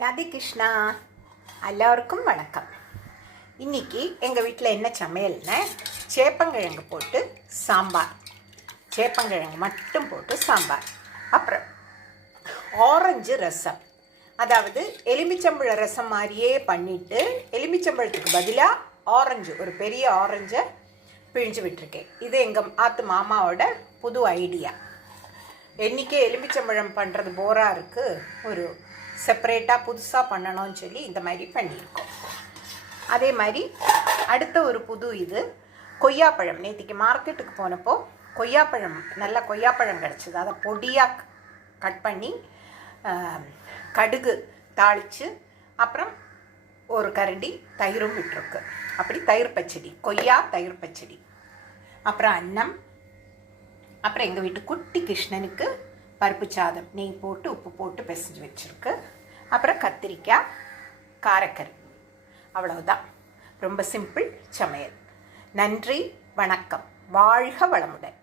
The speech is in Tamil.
ராதே கிருஷ்ணா. எல்லாருக்கும் வணக்கம். இன்றைக்கி எங்கள் வீட்டில் என்ன சமையல்னா, சேப்பங்கிழங்கு போட்டு சாம்பார். சேப்பங்கிழங்கு மட்டும் போட்டு சாம்பார். அப்புறம் ஆரஞ்சு ரசம், அதாவது எலுமிச்சம்பழ ரசம் மாதிரியே பண்ணிவிட்டு எலுமிச்சம்பழத்துக்கு பதிலாக ஆரஞ்சு, ஒரு பெரிய ஆரஞ்சை பிழிஞ்சு விட்டுருக்கேன். இது எங்கள் ஆத்து மாமாவோட புது ஐடியா. என்றைக்கே எலுமிச்சம்பழம் பண்ணுறது போராக இருக்குது, ஒரு செப்பரேட்டாக புதுசாக பண்ணணும்னு சொல்லி இந்த மாதிரி பண்ணியிருக்கோம். அதே மாதிரி அடுத்த ஒரு புது இது கொய்யாப்பழம். நேற்றுக்கு மார்க்கெட்டுக்கு போனப்போ கொய்யாப்பழம், நல்ல கொய்யாப்பழம் கிடச்சிது. அதை பொடியாக கட் பண்ணி கடுகு தாளித்து அப்புறம் ஒரு கரண்டி தயிரும் விட்டுருக்கு. அப்படி தயிர் பச்சடி, கொய்யா தயிர் பச்சடி. அப்புறம் அன்னம். அப்புறம் எங்கள் வீட்டு குட்டி கிருஷ்ணனுக்கு பருப்பு சாதம், நெய் போட்டு உப்பு போட்டு பிசைஞ்சு வச்சுருக்கு. அப்புறம் கத்திரிக்காய், காரக்கறி. அவ்வளவுதான். ரொம்ப சிம்பிள் சமையல். நன்றி, வணக்கம். வாழ்க வளமுடன்.